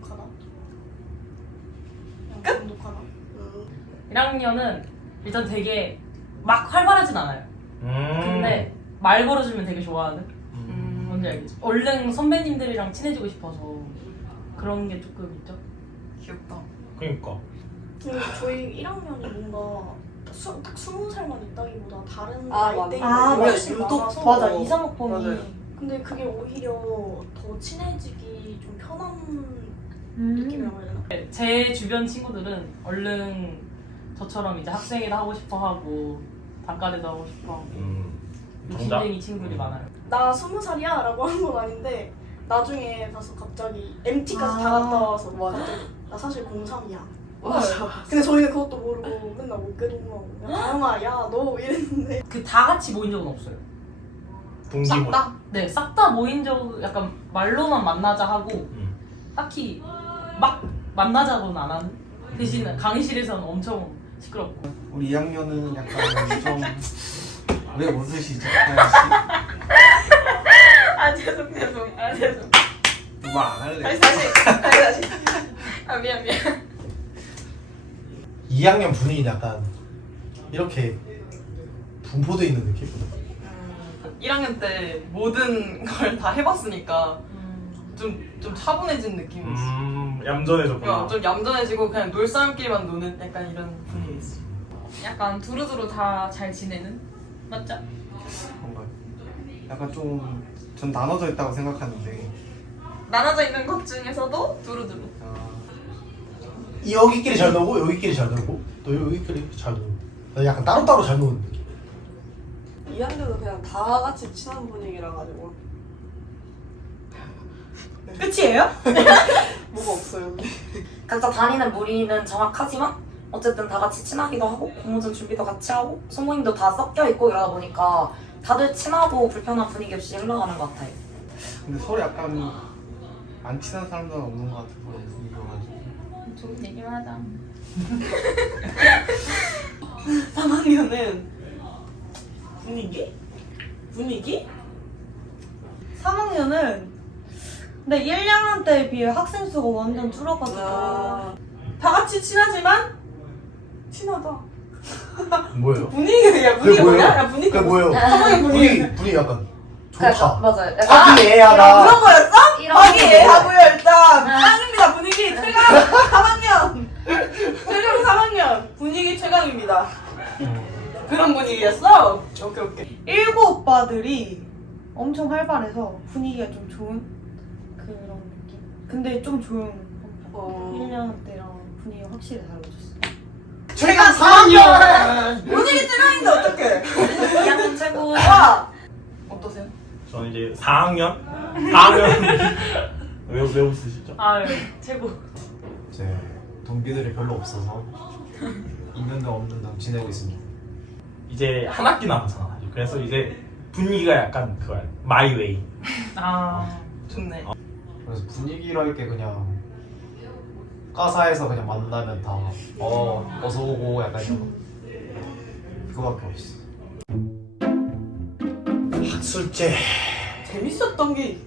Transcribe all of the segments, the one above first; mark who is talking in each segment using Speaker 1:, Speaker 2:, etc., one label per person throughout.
Speaker 1: 돈독하다.
Speaker 2: 끝?
Speaker 1: 돈독하다.
Speaker 3: 1학년은 일단 되게 막 활발하진 않아요. 근데 말 걸어주면 되게 좋아하는? 뭔지 알겠지? 얼른 선배님들이랑 친해지고 싶어서 그런 게 조금 있죠?
Speaker 2: 귀엽다.
Speaker 4: 그러니까
Speaker 1: 근데 저희 1학년이 뭔가 딱 20살만 있다기보다 다른
Speaker 2: 아,
Speaker 1: 나이대가
Speaker 2: 맞아.
Speaker 1: 훨씬
Speaker 2: 유독
Speaker 1: 많아서
Speaker 3: 맞아, 이상학번이.
Speaker 2: 맞아요.
Speaker 1: 근데 그게 오히려 더 친해지기 좀 편한 느낌이라고 해야 되나?
Speaker 3: 제 주변 친구들은 얼른 저처럼 이제 학생회도 하고 싶어 하고 단과대도 하고 싶어 하고 욕심쟁이 친구들이 많아요.
Speaker 1: 나 20살이야 라고 한 건 아닌데 나중에 가서 갑자기 MT까지 다 갔다 와서
Speaker 2: 맞아.
Speaker 1: 갑자기 나 사실 03이야.
Speaker 2: 맞아.
Speaker 1: 근데 저희는 그것도 모르고 맨날 어깨동무하고 야 다영아 야 너 이랬는데
Speaker 3: 그 다 같이 모인 적은 없어요.
Speaker 4: 동기
Speaker 3: 싹
Speaker 4: 모임.
Speaker 3: 다? 네, 싹 다 모인 적 약간 말로만 만나자 하고 딱히 막 만나자고는 안 하는 대신 강의실에서는 엄청 시끄럽고.
Speaker 5: 우리 2학년은 약간 좀 왜 웃으시죠?
Speaker 2: 아 죄송. 아 죄송.
Speaker 5: 말안 할래.
Speaker 2: 다시. 아 미안.
Speaker 6: 2학년 분위기는 약간 이렇게 분포돼 있는 느낌?
Speaker 2: 1학년 때 모든 걸 다 해봤으니까 좀 차분해진 느낌이 있어.
Speaker 4: 얌전해졌구나.
Speaker 2: 좀 얌전해지고 그냥 놀 사람끼리만 노는 약간 이런 분위기 있어. 약간 두루두루 다 잘 지내는? 맞죠?
Speaker 5: 뭔가 약간 좀 전 나눠져 있다고 생각하는데
Speaker 2: 나눠져 있는 것 중에서도 두루두루.
Speaker 6: 여기끼리 잘 놀고 여기끼리 잘 놀고 또 여기끼리 잘 놀고 약간 따로따로 잘 노는 느낌.
Speaker 7: 2학년은 그냥 다 같이 친한 분위기라 가지고
Speaker 3: 끝이에요?
Speaker 7: 뭐가 없어요.
Speaker 8: 각자 다니는 무리는 정확하지만 어쨌든 다 같이 친하기도 하고 공모전 준비도 같이 하고 소모임도 다 섞여 있고 이러다 보니까 다들 친하고 불편한 분위기 없이 흘러가는 것 같아요.
Speaker 5: 근데 서로 약간 안 친한 사람들은 없는 것 같은 그런 분위기여가지고
Speaker 3: 좋은 얘기만 하자.
Speaker 7: 3학년은 분위기?
Speaker 9: 3학년은 근데 1, 2학년 때에 비해 학생 수가 완전 줄어가지고
Speaker 7: 다 같이 친하지만 친하다.
Speaker 6: 뭐예요?
Speaker 7: 분위기야
Speaker 6: 그게 뭐예요?
Speaker 7: 야 분위기
Speaker 6: 그게 뭐예요?
Speaker 7: 상황의
Speaker 6: 분위기 약간 좋다.
Speaker 8: 맞아요.
Speaker 6: 화기애애하다.
Speaker 7: 그런 거였어?
Speaker 8: 이런
Speaker 7: 화기애애하고요 일단. 짱입니다 분위기 최강 3학년. 최강 3학년 분위기 최강입니다. 그런 분위기였어? 오케이.
Speaker 9: 19 오빠들이 엄청 활발해서 분위기가 좀 좋은 그런 느낌. 근데 좀 조용한 편. 1년 때랑 분위기가 확실히 달라졌어요.
Speaker 6: 최강 4학년.
Speaker 7: 분위기 최강인데 어떡해?
Speaker 8: 2학년 최고.
Speaker 7: 와 어떠세요?
Speaker 4: 저는 이제 4학년 왜 웃으시죠?
Speaker 3: 아유, 최고.
Speaker 10: 제 동기들이 별로 없어서 있는 데 없는 데 지내고 있습니다.
Speaker 4: 이제 한 학기 남았잖아. 그래서 이제 분위기가 약간 그거야. 마이 웨이.
Speaker 2: 좋네.
Speaker 10: 그래서 분위기랄 게 그냥 과사에서 그냥 만나면 다 어서 오고 약간 이런 그거밖에 없어.
Speaker 6: 학술제.
Speaker 7: 재밌었던 게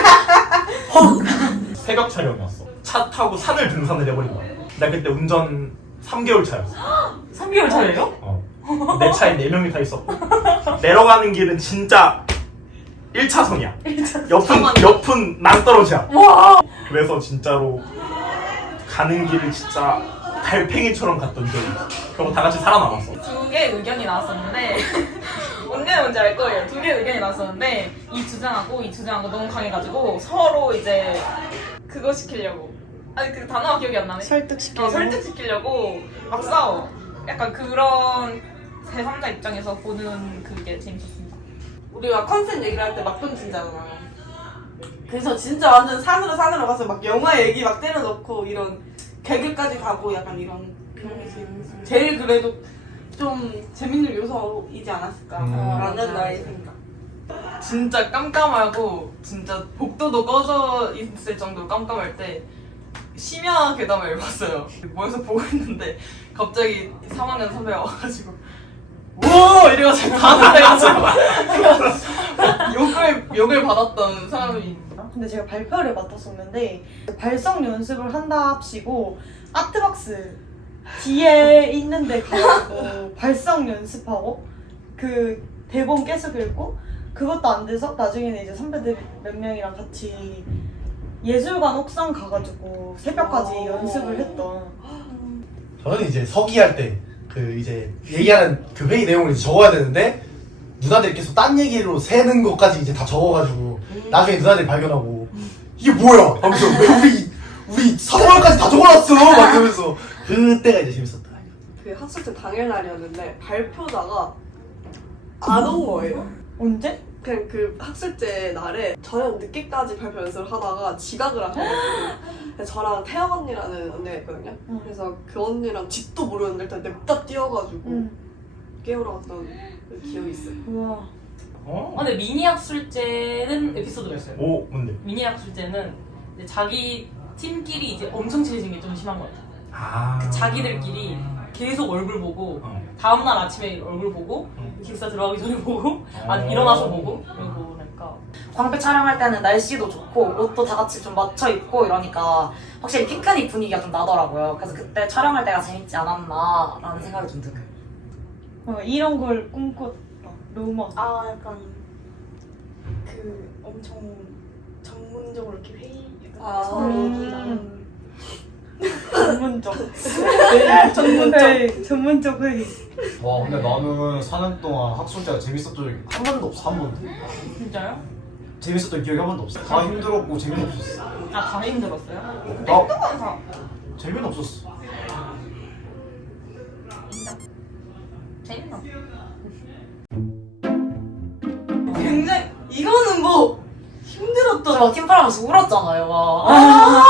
Speaker 4: 새벽 촬영이었어. 차 타고 산을 등산을 해버린 거야. 나 그때 운전 3개월 차였어.
Speaker 3: 3개월 차예요?
Speaker 4: 내 차에 4명이 타 있었고 내려가는 길은 진짜 1차선이야. 옆은 낭떠러지야. 그래서 진짜로 가는 길을 진짜 달팽이처럼 갔던 기억이 있어. 그리고 다 같이 살아남았어.
Speaker 2: 두 개의 의견이 나왔었는데 언제는 뭔지 알 거예요. 두 개의 의견이 나왔었는데 이 주장하고 너무 강해가지고 서로 이제 그거 시키려고 아니 그 단어가 기억이 안 나네. 설득시키려고 막 싸워. 약간 그런 제3자 입장에서 보는 그게 재밌었습니다.
Speaker 7: 우리가 컨셉 얘기를 할 때 막 던진잖아. 그래서 진짜 완전 산으로 가서 막 영화 얘기 막 때려넣고 이런 개그까지 가고 약간 이런 그런 게 제일 그래도 좀 재밌는 요소이지 않았을까라는 나의 생각.
Speaker 2: 진짜 깜깜하고 진짜 복도도 꺼져 있을 정도로 깜깜할 때 심야 괴담을 봤어요. 모여서 보고 있는데 갑자기 3학년 선배가 와가지고 오! 이래가지고 다 놀래가지고 욕을 받았던 사람이
Speaker 9: 근데 제가 발표를 맡았었는데 발성 연습을 한답시고 아트박스 뒤에 있는데 가고 발성 연습하고 그 대본 계속 읽고 그것도 안 돼서 나중에는 이제 선배들 몇 명이랑 같이 예술관 옥상 가가지고 새벽까지 연습을 했던.
Speaker 6: 저는 이제 서기할 때 그 이제 얘기하는 그 회의 내용을 이제 적어야 되는데 누나들이 계속 딴 얘기로 새는 것까지 이제 다 적어가지고 나중에 누나들이 발견하고 이게 뭐야 하면서 왜 우리 사생활까지 다 적어놨어 막 이러면서 그때가 이제 재밌었다.
Speaker 7: 그 학습제 당일날이었는데 발표자가 안 온 거예요.
Speaker 9: 언제?
Speaker 7: 그냥 그 학습제 날에 저녁 늦게까지 발표 연습을 하다가 지각을 하셔가지고 저랑 태영 언니라는 언니가 있거든요. 그래서 그 언니랑 집도 모르는데 일단 냅다 뛰어가지고 깨우러 갔던 그 기억이 있어요.
Speaker 9: 우와.
Speaker 3: 근데 미니 학술제는 에피소드가 있어요.
Speaker 4: 오 뭔데?
Speaker 3: 미니 학술제는 이제 자기 팀끼리 이제 엄청 친해진 게 좀 심한 것 같아요.
Speaker 4: 아.
Speaker 3: 자기들끼리 계속 얼굴 보고 다음날 아침에 얼굴 보고 기숙사 들어가기 전에 보고 일어나서 보고 그리고 그러니까
Speaker 8: 광배 촬영할 때는 날씨도 좋고 옷도 다 같이 좀 맞춰 입고 이러니까 확실히 피크닉 분위기가 좀 나더라고요. 그래서 그때 촬영할 때가 재밌지 않았나라는 생각이 좀 들어요.
Speaker 9: 이런 걸 꿈꿨다. 로마.
Speaker 1: 아 약간 그 엄청 전문적으로 이렇게 회의 약간 서로 얘기랑
Speaker 9: 전문적. 네, 전문적 회의.
Speaker 10: 와 근데 나는 4년 동안 학술제가 재밌었던 적이 한 번도 없어. 한 번도.
Speaker 3: 진짜요?
Speaker 10: 재밌었던 기억이 한 번도 없어. 다 힘들었고 재미는 없었어.
Speaker 3: 다 힘들었어요?
Speaker 10: 나 재미는 없었어.
Speaker 3: 재밌나?
Speaker 7: 굉장히 이거는 뭐 힘들었던.
Speaker 8: 저 팀플하면서 울었잖아요. 막.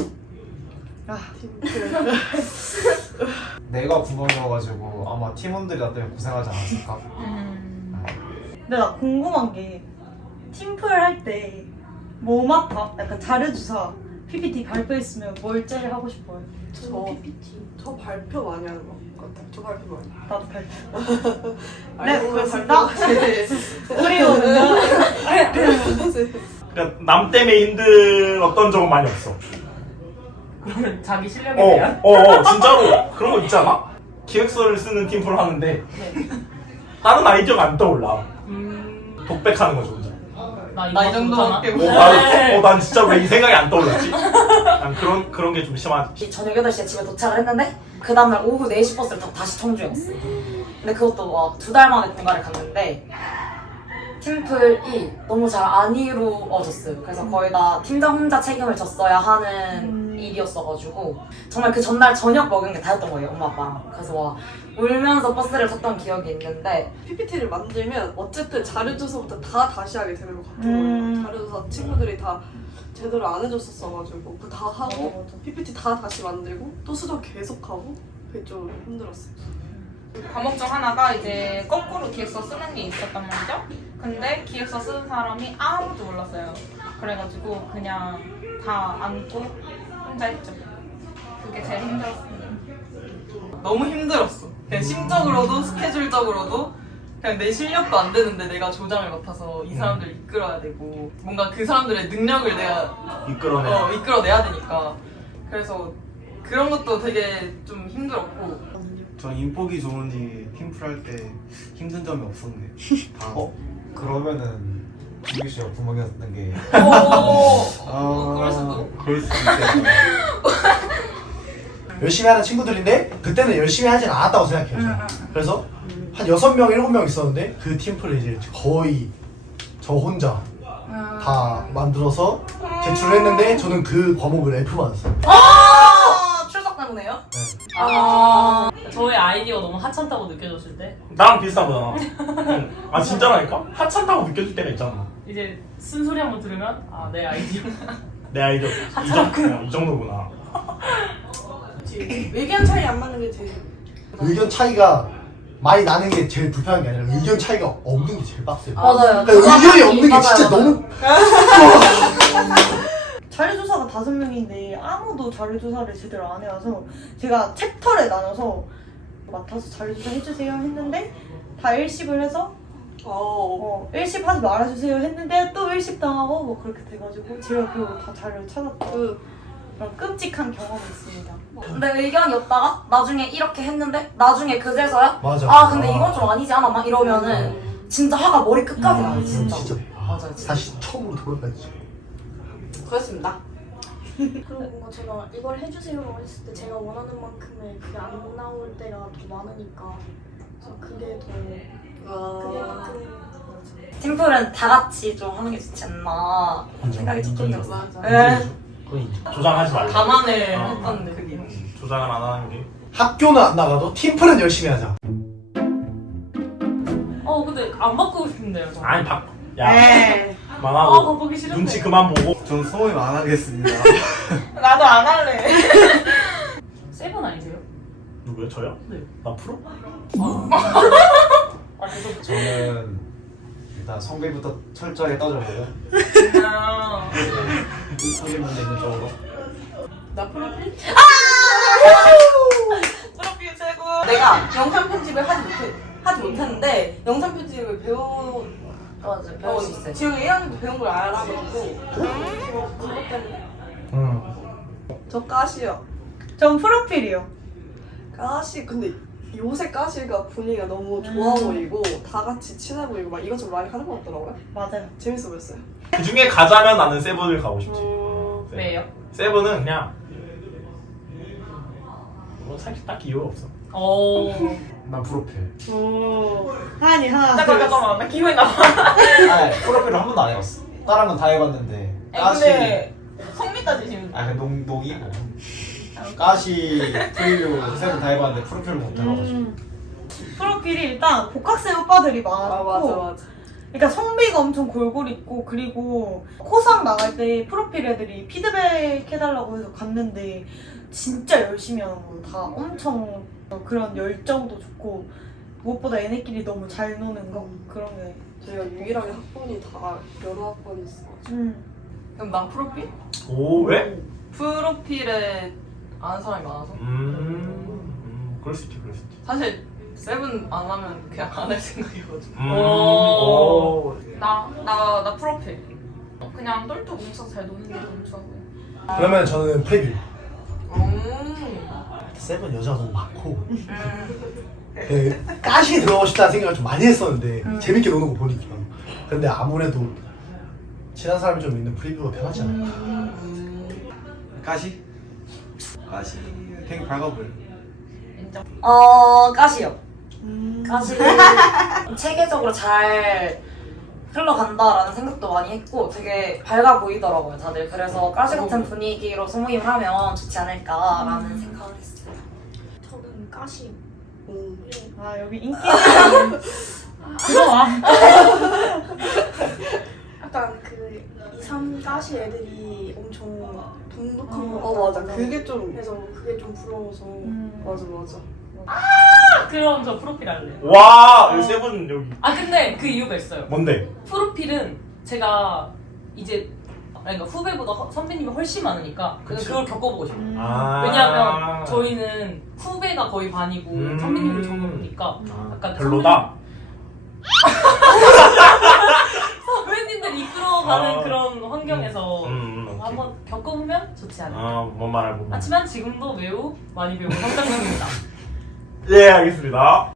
Speaker 10: 내가 구멍이어가지고 아마 팀원들이 나 때문에 고생하지 않았을까?
Speaker 9: 근데 나 궁금한 게 팀플 할 때 뭐 맡아? 약간 자료주사 PPT 발표했으면 뭘 제일 하고 싶어요?
Speaker 7: 저 발표 많이 하는 것 같아요. 저 발표 많이.
Speaker 9: 나도 발표. 네,
Speaker 7: 그렇습니다.
Speaker 9: 우리 오늘
Speaker 4: 그러니까 남 때문에 힘들었던 적은 많이 없어.
Speaker 3: 그러면 자기 실력에 대한?
Speaker 4: 진짜로 그런 거 있잖아. 기획서를 쓰는 팀플 하는데 다른 아이디어가 안 떠올라. 독백하는 거죠 혼자.
Speaker 3: 나 이 정도밖에
Speaker 4: 난 진짜 왜 이 생각이 안 떠올랐지? 난 그런 게 좀 심하지.
Speaker 8: 저녁 8시에 집에 도착을 했는데 그 다음날 오후 4시 버스를 타고 다시 청주에 왔어요. 근데 그것도 막 2달 만에 본가를 갔는데 팀플이 너무 잘 안 이루어졌어요. 그래서 거의 다 팀장 혼자 책임을 졌어야 하는 일이었어가지고 정말 그 전날 저녁 먹은 게 다였던 거예요, 엄마 아빠랑. 그래서 막 울면서 버스를 탔던 기억이 있는데
Speaker 7: PPT를 만들면 어쨌든 자료조사부터 다 다시 하게 되는 것 같은 거예요. 자료조사 친구들이 다 제대로 안 해줬었어가지고 그거 다 하고 PPT 다 다시 만들고 또 수정 계속하고 그게 좀 힘들었어요.
Speaker 2: 과목 중 하나가 이제 거꾸로 기획서 쓰는 게 있었단 말이죠. 근데 기획서 쓰는 사람이 아무도 몰랐어요. 그래가지고 그냥 다 안고 혼자 했죠. 그게 제일 힘들었습니다.
Speaker 7: 너무 힘들었어. 그냥 심적으로도 스케줄적으로도 그냥 내 실력도 안 되는데 내가 조장을 맡아서 이 사람들을 이끌어야 되고 뭔가 그 사람들의 능력을 내가 이끌어내야 되니까 그래서 그런 것도 되게 좀 힘들었고.
Speaker 5: 전 인복이 좋으니 팀플 할 때 힘든 점이 없었네요. 다.
Speaker 10: 그러면은 김규 씨가 구멍이었던 게
Speaker 7: 그럴 수도.
Speaker 5: 그럴 수도 있겠다.
Speaker 6: 열심히 하는 친구들인데 그때는 열심히 하진 않았다고 생각해요. 저는. 그래서 한 6명, 7명 있었는데 그 팀플을 이제 거의 저 혼자 다 만들어서 제출을 했는데 저는 그 과목을 F 받았어요.
Speaker 8: 출석 때문에요?
Speaker 6: 네.
Speaker 3: 저의 아이디어 너무 하찮다고 느껴졌을 때
Speaker 4: 나랑 비슷한 거잖아. 응. 아 진짜라니까? 하찮다고 느껴질 때가 있잖아.
Speaker 3: 이제 쓴소리 한번 들으면 내 아이디어
Speaker 4: 내 아이디어 이 정도구나.
Speaker 7: 의견 차이 안 맞는 게 제일.
Speaker 6: 의견 차이가 많이 나는 게 제일 불편한 게 아니라 의견 차이가 없는 게 제일 빡세요.
Speaker 8: 맞아요.
Speaker 6: 그러니까 의견이 없는 게 진짜 너무
Speaker 9: 자료조사가 5명인데 아무도 자료조사를 제대로 안 해와서 제가 챕터를 나눠서 맡아서 자료조사 해주세요 했는데 다 일식을 해서 일십 하지 말아주세요 했는데 또 일십 당하고 뭐 그렇게 돼가지고 제가 그거 다 자료를 찾았던 그런 끔찍한 경험이 있습니다.
Speaker 8: 내 의견이 없다가 나중에 이렇게 했는데 나중에 그제서야
Speaker 6: 맞아.
Speaker 8: 아 근데 이건 좀 아니지 않아? 막 이러면은 진짜 화가 머리 끝까지 나요 진짜.
Speaker 6: 맞아요.
Speaker 8: 진짜.
Speaker 6: 다시 처음으로 돌아가야지.
Speaker 7: 그렇습니다.
Speaker 1: 그리고 뭔가 제가 이걸 해주세요라고 했을 때 제가 원하는 만큼의 그게 안 나올 때가 더 많으니까 그래서 그게 더 그게만큼
Speaker 8: 팀플은 다 같이 좀 하는 게 좋지 않나 생각이 조금 들었어.
Speaker 7: 맞아.
Speaker 8: 네.
Speaker 4: 조장하지 말고.
Speaker 2: 감안을
Speaker 4: 어.
Speaker 2: 했던 그게.
Speaker 4: 조장을 안 하는 게.
Speaker 6: 학교는 안 나가도 팀플은 열심히 하자.
Speaker 3: 근데 안 바꾸고 싶은데요 저.
Speaker 4: 아니 야
Speaker 9: 네.
Speaker 4: 망하고
Speaker 3: 바꾸기 싫은데.
Speaker 4: 눈치 그만 보고.
Speaker 5: 저는 소모임 안 하겠습니다.
Speaker 2: 나도 안 할래.
Speaker 3: 세븐 아니세요?
Speaker 4: 누구요? 저요?
Speaker 3: 네.
Speaker 4: 나 프로?
Speaker 10: 저는 일단 성비부터 철저하게 따져보고 성비 문제 있는 쪽으로.
Speaker 7: 나 프로필?
Speaker 2: 프로필 최고.
Speaker 7: 내가 영상 편집을 하지 못했는데 영상 편집을
Speaker 8: 맞아 배울 수 있어요.
Speaker 7: 지금 1학년도 배운 걸 알아가지고 그것 때문에
Speaker 11: 저 까시요.
Speaker 9: 전 프로필이요.
Speaker 11: 까시 근데 요새 까시가 분위기가 너무 좋아 보이고 다 같이 친해 보이고 막 이것저것 많이 하는 것 같더라고요.
Speaker 9: 맞아요.
Speaker 11: 재밌어 보였어요.
Speaker 4: 그 중에 가자면 나는 세븐을 가고 싶지.
Speaker 2: 왜요?
Speaker 4: 세븐은 그냥 뭐 사실 딱히 이유가 없어.
Speaker 10: 난 프로필.
Speaker 9: 하니 하나.
Speaker 2: 잠깐만 나 기분이 나빠.
Speaker 10: 아니 프로필을 한 번도 안 해봤어. 다른 건 다 해봤는데
Speaker 2: 근데 성미 따지시면
Speaker 10: 그 농이고 까시 프리뷰 세븐 다 해봤는데 프로필을 못 해봐가지고.
Speaker 9: 프로필이 일단 복학생 오빠들이 많았고
Speaker 11: 맞아.
Speaker 9: 그러니까 성비가 엄청 골골 있고 그리고 코상 나갈 때 프로필 애들이 피드백 해달라고 해서 갔는데 진짜 열심히 하는 거예요. 다 엄청 그런 열정도 좋고 무엇보다 얘네끼리 너무 잘 노는 거 그런 게
Speaker 11: 저희가 유일하게 학번이 다 여러 학번이 있어.
Speaker 2: 그럼 난 프로필?
Speaker 4: 오 왜?
Speaker 2: 프로필에 아는 사람이 많아서
Speaker 4: 그럴 수 있지 그럴 수 있지.
Speaker 2: 사실 세븐 안 하면 그냥 안 할 생각이거든.
Speaker 4: 오.
Speaker 2: 나 프로필. 그냥 똘똘 뭉쳐서 잘 노는 게 너무 좋아 보여.
Speaker 6: 그러면 저는 프리뷰. 세븐 여자가 너무 많고 네, 까시 들어가고 싶다는 생각을 좀 많이 했었는데 재밌게 노는 거 보니까 근데 아무래도 친한 사람이 좀 있는 프리뷰가 편하지 않을까.
Speaker 5: 까시? 까시 되게 밝아 보여.
Speaker 8: 까시요. 까시를 체계적으로 잘 흘러간다라는 생각도 많이 했고 되게 밝아 보이더라고요 다들. 그래서 까시 같은 분위기로 소모임을 하면 좋지 않을까라는 생각을 했어요.
Speaker 1: 저는 까시.
Speaker 9: 아 여기 인기
Speaker 3: 들어와.
Speaker 1: 약간 그 2, 3 까시 애들이 엄청 돈독한 거
Speaker 11: 맞아.
Speaker 1: 같아요.
Speaker 11: 그게 좀
Speaker 1: 그래서 그게 좀 부러워서
Speaker 11: 맞아.
Speaker 3: 그럼 저 프로필 할래요.
Speaker 4: 와 여기 세븐 여기.
Speaker 3: 근데 그 이유가 있어요.
Speaker 4: 뭔데?
Speaker 3: 프로필은 제가 이제 그러니까 후배보다 선배님이 훨씬 많으니까
Speaker 4: 그치.
Speaker 3: 그걸 겪어보고 싶어요.
Speaker 4: 아.
Speaker 3: 왜냐하면 저희는 후배가 거의 반이고 선배님들 적어보니까 약간
Speaker 4: 별로다.
Speaker 3: 선배님들 이끌어가는
Speaker 4: 아.
Speaker 3: 그런 환경에서
Speaker 4: 오케이.
Speaker 3: 한번 겪어보면 좋지 않을까.
Speaker 4: 뭔 말할 뭔 말.
Speaker 3: 하지만 지금도 매우 많이 배우고 성장 중입니다.
Speaker 4: 예 알겠습니다.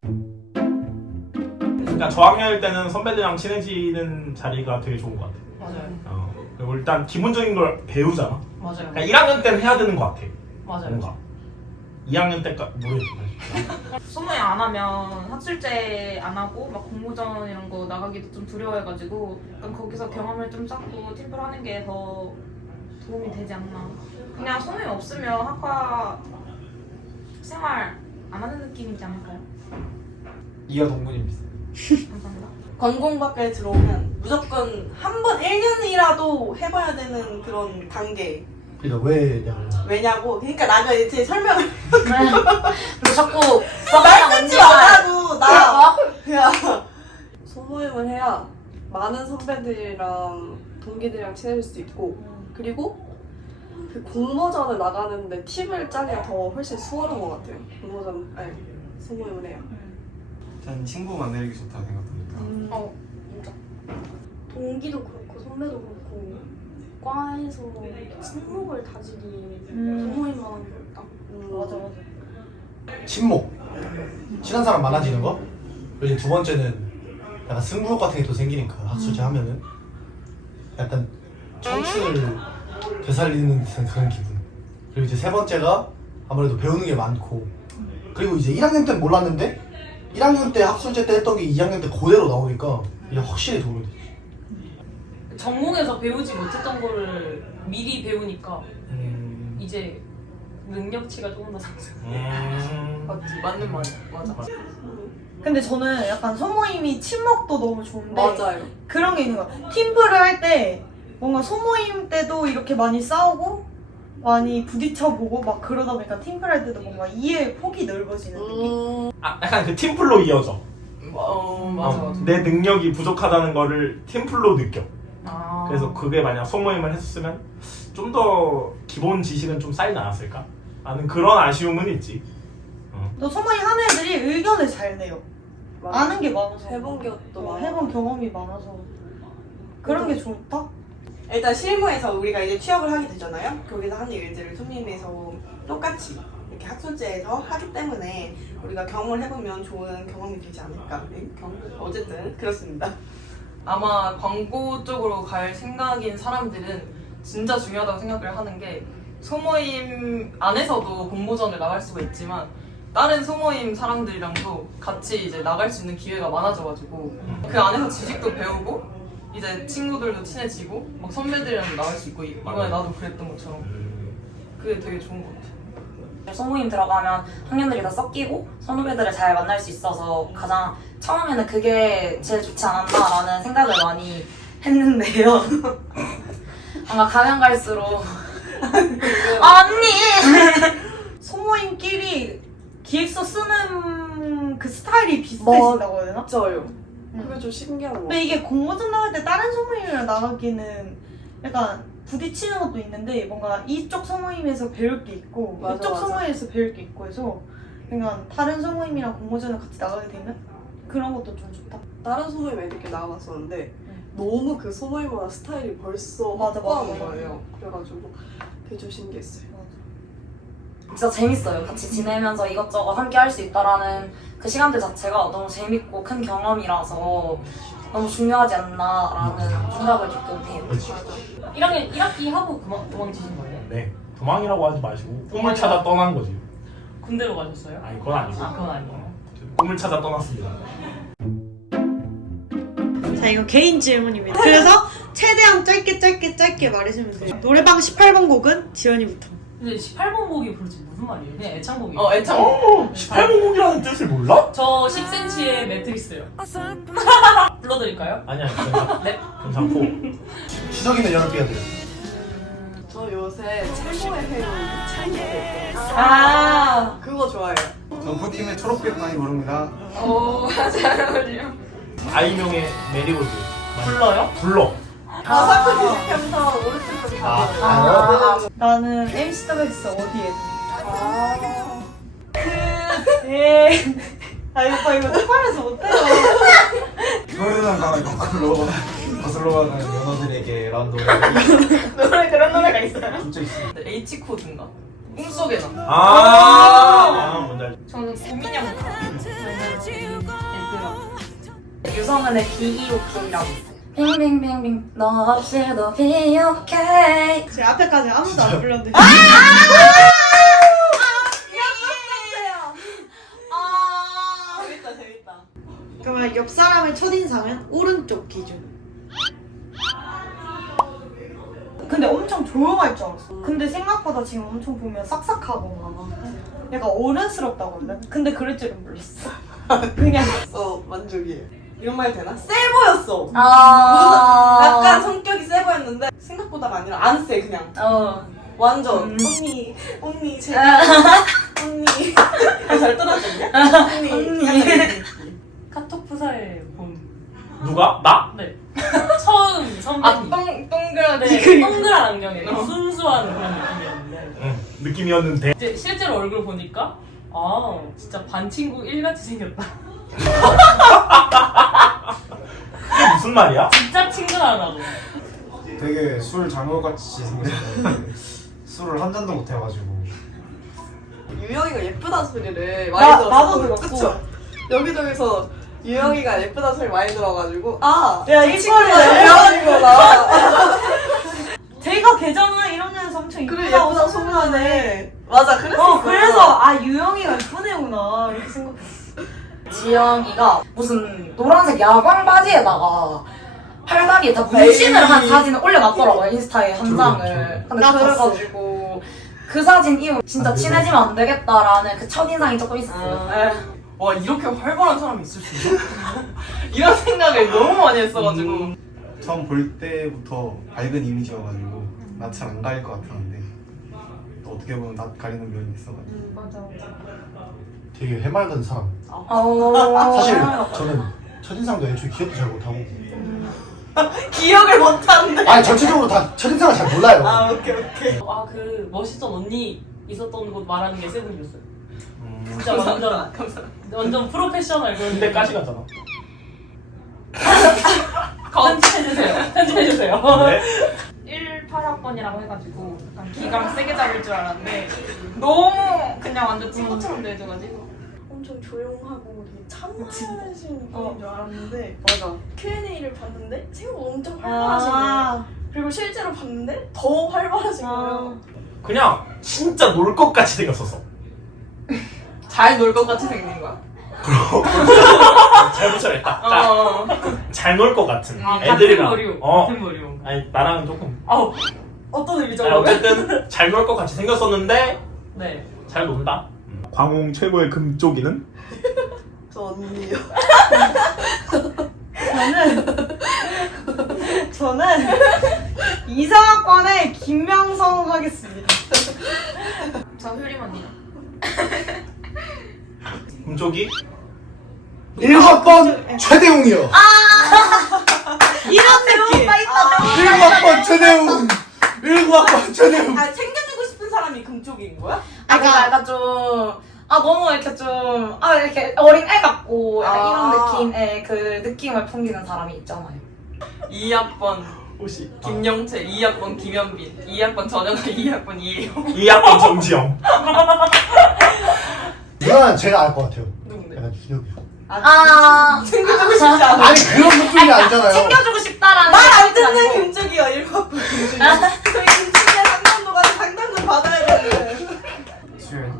Speaker 4: 그러니까 저학년일 때는 선배들이랑 친해지는 자리가 되게 좋은 것 같아.
Speaker 3: 맞아요.
Speaker 4: 그리고 일단 기본적인 걸 배우잖아.
Speaker 3: 맞아요.
Speaker 4: 그러니까 1학년 때는 해야 되는 것 같아.
Speaker 3: 맞아요.
Speaker 4: 뭔가 2학년 때까지 모르겠지만.
Speaker 2: 소모임 안 하면 학술제 안 하고 막 공모전 이런 거 나가기도 좀 두려워해가지고 약간 거기서 경험을 좀 쌓고 팀플 하는 게 더 도움이 되지 않나. 그냥 소모임 없으면 학과 생활 안 하는 느낌이지 않을까요?
Speaker 10: 이하 동문입니다.
Speaker 2: 감사합니다.
Speaker 7: 건공밖에 들어오면 무조건 한 번 1년이라도 해봐야 되는 그런 단계.
Speaker 6: 그러니까 왜냐면
Speaker 7: 왜냐고? 그러니까 나가 이제 설명을
Speaker 8: 그리고 자꾸
Speaker 7: 말 끊지 말라고 나
Speaker 11: 그냥 소모임을 해야 많은 선배들이랑 동기들이랑 친해질 수 있고 그리고 그 공모전을 나가는데 팀을 짜기가 더 훨씬 수월한 것 같아요. 공모전 아니 소모임을 해요.
Speaker 5: 전 친구 만나기 좋다고 생각합니다.
Speaker 1: 진짜. 동기도 그렇고 선배도 그렇고 과에서 친목을 다지기 소모임만 하는 게 없다.
Speaker 9: 맞아 맞아.
Speaker 6: 친목. 친한 사람 많아지는 거. 그리고 이제 두 번째는 약간 승부욕 같은 게 또 생기니까 학술제 하면은 약간 청춘을 되살리는 듯한 그런 기분. 그리고 이제 세 번째가 아무래도 배우는 게 많고, 그리고 이제 1학년 때는 몰랐는데 1학년 때 학술제 때 했던 게 2학년 때 그대로 나오니까 이게 확실히 도움이 돼.
Speaker 3: 전공에서 배우지 못했던 거를 미리 배우니까 이제 능력치가 조금 더 상승.
Speaker 2: 맞지? 맞는 말이야. 맞아.
Speaker 9: 근데 저는 약간 소모임이 친목도 너무 좋은데
Speaker 11: 맞아요.
Speaker 9: 그런 게 있는 거야. 팀플을 할 때 뭔가 소모임 때도 이렇게 많이 싸우고 많이 부딪혀보고 막 그러다 보니까 팀플 할 때도 뭔가 이해의 폭이 넓어지는 느낌?
Speaker 4: 아, 약간 그 팀플로 이어져.
Speaker 2: 맞아.
Speaker 4: 내 능력이 부족하다는 거를 팀플로 느껴.
Speaker 2: 아.
Speaker 4: 그래서 그게 만약 소모임을 했었으면 좀 더 기본 지식은 좀 쌓이지 않았을까? 라는 그런 아쉬움은 있지.
Speaker 9: 또 소모임 하는 애들이 의견을 잘 내요.
Speaker 11: 맞아.
Speaker 9: 아는 게 많아서.
Speaker 11: 해본 것도 많아.
Speaker 9: 해본 경험이 많아서. 그런 게 좋다?
Speaker 7: 일단 실무에서 우리가 이제 취업을 하게 되잖아요. 거기서 하는 일들을 소모임에서 똑같이 이렇게 학술제에서 하기 때문에 우리가 경험을 해보면 좋은 경험이 되지 않을까. 네, 어쨌든 그렇습니다.
Speaker 2: 아마 광고 쪽으로 갈 생각인 사람들은 진짜 중요하다고 생각을 하는 게 소모임 안에서도 공모전을 나갈 수가 있지만 다른 소모임 사람들이랑도 같이 이제 나갈 수 있는 기회가 많아져가지고 그 안에서 지식도 배우고 이제 친구들도 친해지고 막 선배들이랑도 나갈 수 있고 이번에 나도 그랬던 것처럼 그게 되게 좋은 것 같아.
Speaker 8: 소모임 들어가면 학년들이 다 섞이고 선후배들을 잘 만날 수 있어서 가장 처음에는 그게 제일 좋지 않았나라는 생각을 많이 했는데요. 뭔가 가면 갈수록 언니!
Speaker 9: 소모임끼리 기획서 쓰는 그 스타일이 비슷해진다고 해야 되나?
Speaker 11: 맞아요. 그게 좀 신기한 거.
Speaker 9: 근데 이게 공모전 나갈 때 다른 소모임이랑 나가기는 약간 부딪히는 것도 있는데 뭔가 이쪽 소모임에서 배울 게 있고
Speaker 11: 맞아,
Speaker 9: 이쪽
Speaker 11: 맞아.
Speaker 9: 소모임에서 배울 게 있고 해서 그러니까 다른 소모임이랑 공모전을 같이 나가게 되면 그런 것도 좀 좋다.
Speaker 11: 다른 소모임 애들끼리 나가봤었는데 너무 그 소모임마다 스타일이 벌써
Speaker 9: 맞아,
Speaker 11: 확고한
Speaker 9: 맞아.
Speaker 11: 거예요. 그래가지고 그게 좀 신기했어요.
Speaker 8: 진짜 재밌어요. 같이 지내면서 이것저것 함께 할 수 있다라는 그 시간들 자체가 너무 재밌고 큰 경험이라서 너무 중요하지 않나라는 생각을 조금 해요.
Speaker 3: 1학년 1학기 하고 도망치신 거예요?
Speaker 4: 네. 도망이라고 하지 마시고 꿈을 찾아 떠난 거지.
Speaker 3: 군대로 가셨어요?
Speaker 4: 아니 그건 아니고.
Speaker 3: 아 그건 아니에요.
Speaker 4: 꿈을 찾아 떠났습니다.
Speaker 9: 자, 이거 개인 질문입니다. 그래서 최대한 짧게 말해주면 돼요. 노래방 18번 곡은 지연이부터.
Speaker 3: 근데 18번 곡이 도대체 무슨 말이에요? 그냥 애창곡이에요.
Speaker 2: 애창곡.
Speaker 4: 18번 곡이라는 뜻을 몰라?
Speaker 3: 저 10cm의 매트리스요. 불러드릴까요?
Speaker 4: 아니야, 괜찮아.
Speaker 3: 네.
Speaker 4: 괜찮고.
Speaker 6: 추석이면 여름 빼야 돼요.
Speaker 11: 저 요새 최고의 해로 그
Speaker 9: 아,
Speaker 11: 그거 좋아해요.
Speaker 5: 점프팀의 초록빛 많이 부릅니다.
Speaker 2: 오, 잘 어울려.
Speaker 4: 아이명의 메리골드.
Speaker 3: 불러요?
Speaker 4: 불러.
Speaker 11: 사크 뒤집혀서 오른쪽까지 가고.
Speaker 9: 나는 MCWX 어디에?
Speaker 11: 아.
Speaker 9: 예. 아, 이거 똑바로서 못해요.
Speaker 10: 노래는 가면 거꾸로 거슬러 가는 연어들에게 라는 노래
Speaker 2: 노래 그런 노래가 있어요?
Speaker 10: 진짜 있어.
Speaker 2: H 코드인가? 꿈속에 나.
Speaker 4: 뭔지 알지.
Speaker 2: 저는 고민형.
Speaker 8: 유성은의 비이오케이라고 있어요. 빙빙빙빙 너 없이도 비오케이.
Speaker 9: 제 앞에까지 아무도 안 불렀는데.
Speaker 7: 재밌다.
Speaker 9: 그러면 옆 사람의 첫인상은 오른쪽 기준. 근데 엄청 조용할 줄 알았어. 근데 생각보다 지금 엄청 보면 싹싹하고 막 약간 어른스럽다고 했나? 근데 그럴 줄은 몰랐어. 그냥
Speaker 11: 만족이에요.
Speaker 7: 이런 말 되나? 세 보였어.
Speaker 8: 아.
Speaker 7: 약간 성격이 세 보였는데 생각보다가 아니라 안 세 그냥. 완전 언니 제가 언니 잘 떨어졌냐? 언니.
Speaker 3: 카톡 프사에 본.
Speaker 4: 누가? 나?
Speaker 3: 네. 처음 선배님.
Speaker 2: 동그란
Speaker 3: 네, 동그란 안경에 순수한 그런 느낌이었는데
Speaker 4: 응. 느낌이었는데.
Speaker 3: 이제 실제로 얼굴 보니까 아 진짜 반 친구 일같이 생겼다.
Speaker 4: 그게 무슨 말이야?
Speaker 3: 진짜 친근하다고.
Speaker 10: 되게 술 장어같이 생겼는데 술을 한 잔도 못 해가지고.
Speaker 11: 유영이가 예쁘다 소리를 많이 들었어.
Speaker 9: 나도 들었고.
Speaker 11: 그쵸? 여기저기서 유영이가 예쁘다 소리 많이 들어가지고 아,
Speaker 9: 야,
Speaker 11: 이
Speaker 9: 이
Speaker 11: 친구가
Speaker 9: 소리를
Speaker 11: 유영이구나.
Speaker 9: 제가 계정을 이러면서 엄청
Speaker 11: 그래
Speaker 9: 이쁘다고
Speaker 11: 예쁘다 소문하네. 맞아, 그랬어.
Speaker 9: 그래서 아 유영이가 예쁜 애구나 이렇게 생각했어.
Speaker 8: 지영이가 무슨 노란색 야광 바지에다가 팔다리에 다 문신을 한 사진을 올려놨더라고요, 인스타에 한 장을. 근데
Speaker 9: 나
Speaker 8: 그래가지고 그 사진 이후 진짜 친해지면 안 되겠다라는 그 첫인상이 조금 있었어요. 네.
Speaker 7: 와 이렇게 활발한 사람이 있을 수 있나? 이런 생각을 너무 많이 했어가지고
Speaker 5: 처음 볼 때부터 밝은 이미지여가지고 낯 잘 안 가릴 것 같았는데 또 어떻게 보면 낯 가리는 면이 있어가지고
Speaker 9: 맞아.
Speaker 6: 되게 해맑은 사람.
Speaker 8: 어...
Speaker 6: 사실 저는 첫인상도 애초에 기억도 잘 못하고.
Speaker 7: 기억을 못하는데.
Speaker 6: 아니 전체적으로 다 첫인상을 잘 몰라요.
Speaker 7: 아 오케이.
Speaker 3: 아 그 멋있던 언니 있었던 곳 말하는 게 세븐이었어요. 진짜 완전 프로페셔널 그런.
Speaker 4: 근데 까시 같잖아.
Speaker 3: 편집해주세요. 편집해주세요.
Speaker 4: 네?
Speaker 2: 18학번이라고 해가지고 약간 기강 세게 잡을 줄 알았는데 너무 그냥 완전 친구처럼 대해줘가지고
Speaker 1: 엄청 조용하고 되게 참으신 분인 줄 알았는데
Speaker 11: 맞아.
Speaker 1: Q&A를 봤는데 생각보다 엄청 활발하신 거예요.
Speaker 9: 아,
Speaker 1: 그리고 실제로 봤는데 더 활발하신 거예요.
Speaker 4: 그냥 진짜 놀 것 같이 생겼었어.
Speaker 7: 잘 놀 것 같이 생긴 거야.
Speaker 4: 잘 붙여야겠다. 잘 놀 것 같은 애들이랑.
Speaker 3: 같은 머리요.
Speaker 4: 아니 나랑은 조금.
Speaker 3: 어떤 의미죠?
Speaker 4: 아니, 어쨌든 잘 놀 것 같이 생겼었는데
Speaker 3: 네.
Speaker 4: 잘 논다. 광웅 최고의 금쪽이는?
Speaker 11: 저 언니요.
Speaker 9: 저는 이상학번의 김명성 하겠습니다.
Speaker 2: 저 효림 언니요.
Speaker 4: 금쪽이?
Speaker 6: 1학번 최대웅이요.
Speaker 9: 이런 느낌.
Speaker 6: 1학번 최대웅. 1학번 최대웅.
Speaker 7: 아 챙겨주고 싶은 사람이 금쪽인 거야?
Speaker 8: 아, 그러니까 약간 좀, 너무 이렇게 좀, 이렇게 어린 애 같고, 약간 이런 느낌의 그 느낌을 풍기는 사람이 있잖아요.
Speaker 7: 2학번
Speaker 4: 혹시
Speaker 7: 김영채, 2학번 김현빈, 2학번 전현아, 2학번 이혜영.
Speaker 4: 2학번 정지영.
Speaker 6: 누나는 제가 알 것 같아요.
Speaker 7: 누군데?
Speaker 6: 약간 준혁이요.
Speaker 7: 챙겨주고 싶지 않아.
Speaker 6: 아니 그런 느낌이 아니잖아요.
Speaker 8: 챙겨주고 싶다라는.
Speaker 7: 말안 듣는 김쪽이야 1학번 김쪽이. 저희 김쪽이의 상담도 가서 상담 좀 받아야 되는.
Speaker 10: 수현.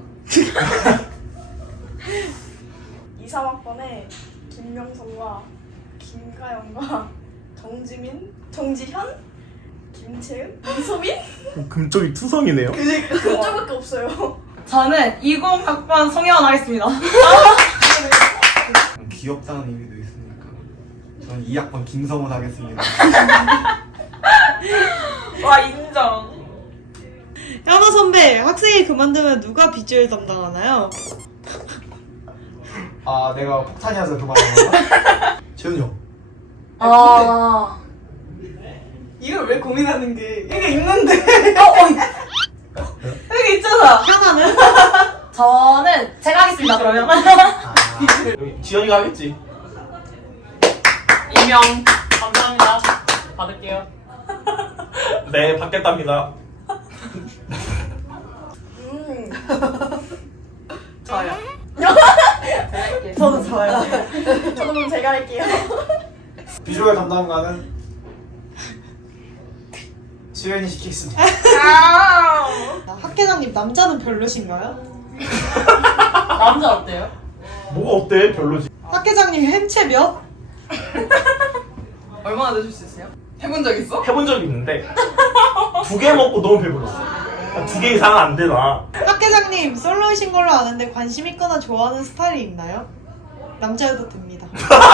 Speaker 1: 2, 3학번에 김명성과 김가영과 정지민, 정지현, 김채은, 이소민?
Speaker 4: 금쪽이 투성이네요.
Speaker 1: 그쪽밖에 없어요.
Speaker 8: 저는 20학번 송혜원 하겠습니다.
Speaker 5: 귀엽다는 의미도 있으니까 저는 2학번 김성훈 하겠습니다.
Speaker 2: 와 인정.
Speaker 9: 현아 선배, 학생이 그만두면 누가 비주얼 담당하나요?
Speaker 10: 아 내가 폭탄이어서 그만한 거야?
Speaker 6: 재훈이 형.
Speaker 7: 이걸 왜 고민하는 게 이게 있는데. 여기 있잖아.
Speaker 9: 현아는?
Speaker 8: 저는 제가 하겠습니다, 그러면.
Speaker 4: 여기 지연이가 하겠지.
Speaker 3: 이명 감사합니다. 받을게요.
Speaker 4: 네 받겠답니다.
Speaker 7: 저요.
Speaker 9: 저도 좋아요.
Speaker 1: 저도 그럼 제가 할게요.
Speaker 10: 비주얼 담당가는 수현이 시키겠습니다.
Speaker 9: 학회장님 남자는 별로신가요?
Speaker 3: 남자 어때요?
Speaker 4: 뭐가 어때? 별로지.
Speaker 9: 학회장님 행체 몇?
Speaker 7: 얼마나 내줄 수 있어요? 해본 적 있어?
Speaker 4: 해본 적 있는데 2개 먹고 너무 배불렀어. 2개 이상은 안 되나?
Speaker 9: 학회장님 솔로이신 걸로 아는데 관심 있거나 좋아하는 스타일이 있나요? 남자여도 됩니다.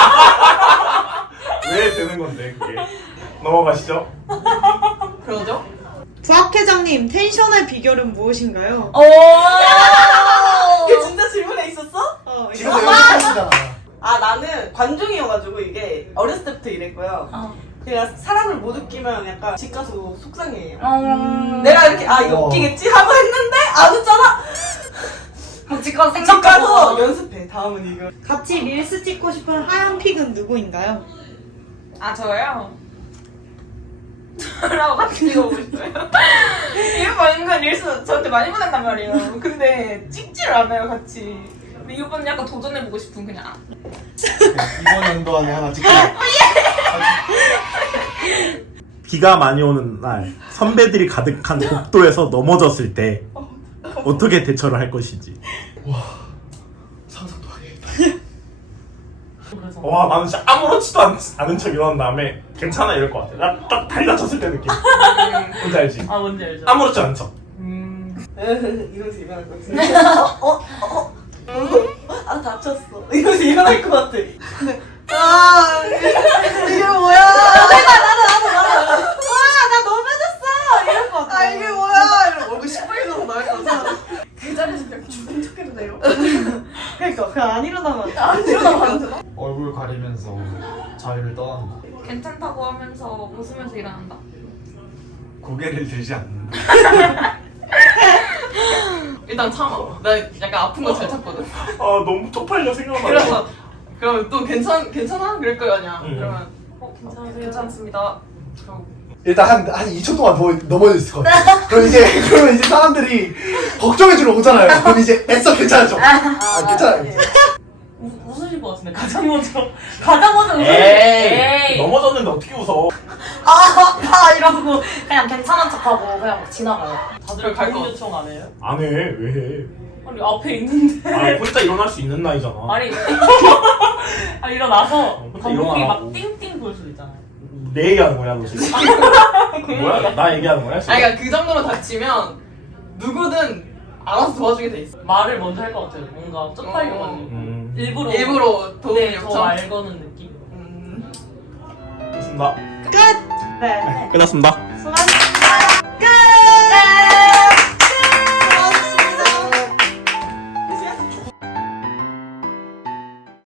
Speaker 4: 왜 되는 건데 그게? 넘어가시죠.
Speaker 7: 그러죠?
Speaker 9: 부학회장님 텐션의 비결은 무엇인가요?
Speaker 7: 이게 진짜 질문에 있었어?
Speaker 6: 지금 여기 하시잖아.
Speaker 7: 아 나는 관중이어가지고 이게 어렸을 때부터 이랬고요. 제가 사람을 못 웃기면 약간 집 가서 속상해요. 내가 이렇게 이거 웃기겠지 하고 했는데 안 웃잖아.
Speaker 8: 뭐 직관
Speaker 7: 집
Speaker 8: 생각
Speaker 7: 가서 연습해. 다음은 이거.
Speaker 9: 같이 릴스 찍고 싶은 하얀 픽은 누구인가요?
Speaker 2: 아 저요? 저랑 같이 찍어보고 싶어요. 이오빠 은근 릴스 저한테 많이 보낸단 말이에요. 근데 찍지를 않아요 같이. 근데 이 오빠는 약간 도전해보고 싶은 그냥
Speaker 5: 이번 연도 안에 하나 찍자.
Speaker 4: 비가 많이 오는 날 선배들이 가득한 복도에서 넘어졌을 때 어떻게 대처를 할 것인지.
Speaker 6: 상상도 하겠다.
Speaker 3: 그래서
Speaker 4: 와 나는 진짜 아무렇지도 않은 척 일어난 다음에 괜찮아 이럴 것 같아. 나 딱 다리 다쳤을 때 느낌. 뭔지 알지?
Speaker 3: 아 뭔지 알죠?
Speaker 4: 아무렇지 않은 척.
Speaker 7: 이러면서 일어날 것 같아. 아 다쳤어. 이러면서 일어날 것 같아. 아 이게 뭐야?
Speaker 9: 나 넘어졌어! 이럴 것 같아.
Speaker 7: 아 이게 뭐야? 이러면 얼굴 시뻘겋게 나올 것 같아.
Speaker 1: 그 자리에서 그냥 죽은 척 해도 돼요?
Speaker 9: 그러니까 그냥 안 일어나면
Speaker 1: 안 일어나면 안 되나?
Speaker 10: 얼굴 가리면서 자리를 떠난다.
Speaker 2: 괜찮다고 하면서 웃으면서 일어난다.
Speaker 5: 고개를 들지 않는다.
Speaker 2: 일단 참아. 나 약간 아픈 거 잘 참거든.
Speaker 4: 아 너무 쪽팔려 생각만.
Speaker 2: 그래서 그러면 또 괜찮아? 그럴 거 아니야.
Speaker 4: 응.
Speaker 2: 그러면 괜찮습니다.
Speaker 6: 일단 한 2초 동안 더 넘어져 있을 것 같아. 그러면 이제 사람들이 걱정해주러 오잖아요. 그럼 이제 애써 괜찮아져. 괜찮아요.
Speaker 3: 웃으실 것 같은데 가장 먼저 웃으실
Speaker 4: 에이 넘어졌는데 어떻게 웃어?
Speaker 8: 아 이러고 그냥 괜찮은 척하고 그냥 지나가요.
Speaker 3: 다들
Speaker 2: 갈
Speaker 3: 도움
Speaker 2: 거.
Speaker 3: 요청 안 해요?
Speaker 4: 안 해. 왜 해?
Speaker 3: 아니 앞에 있는데
Speaker 4: 아 혼자 일어날 수 있는 나이잖아.
Speaker 3: 아니 일어나서
Speaker 4: 혼자
Speaker 3: 방법이
Speaker 4: 일어나라고.
Speaker 3: 막 띵띵 볼 수도 있잖아요.
Speaker 4: 내 얘기하는 거야 너 지금? 뭐야? 나 얘기하는 거야? 지금?
Speaker 2: 아니 그러니까 그 정도로 다치면 누구든 알아서 도와주게 돼 있어.
Speaker 3: 말을 먼저 할 것 같아요. 뭔가 쪽팔려가지고 일부러
Speaker 2: 도움
Speaker 3: 네, 저
Speaker 2: 요청.
Speaker 3: 말 거는 느낌.
Speaker 4: 좋습니다.
Speaker 9: 네.
Speaker 4: 끝났습니다.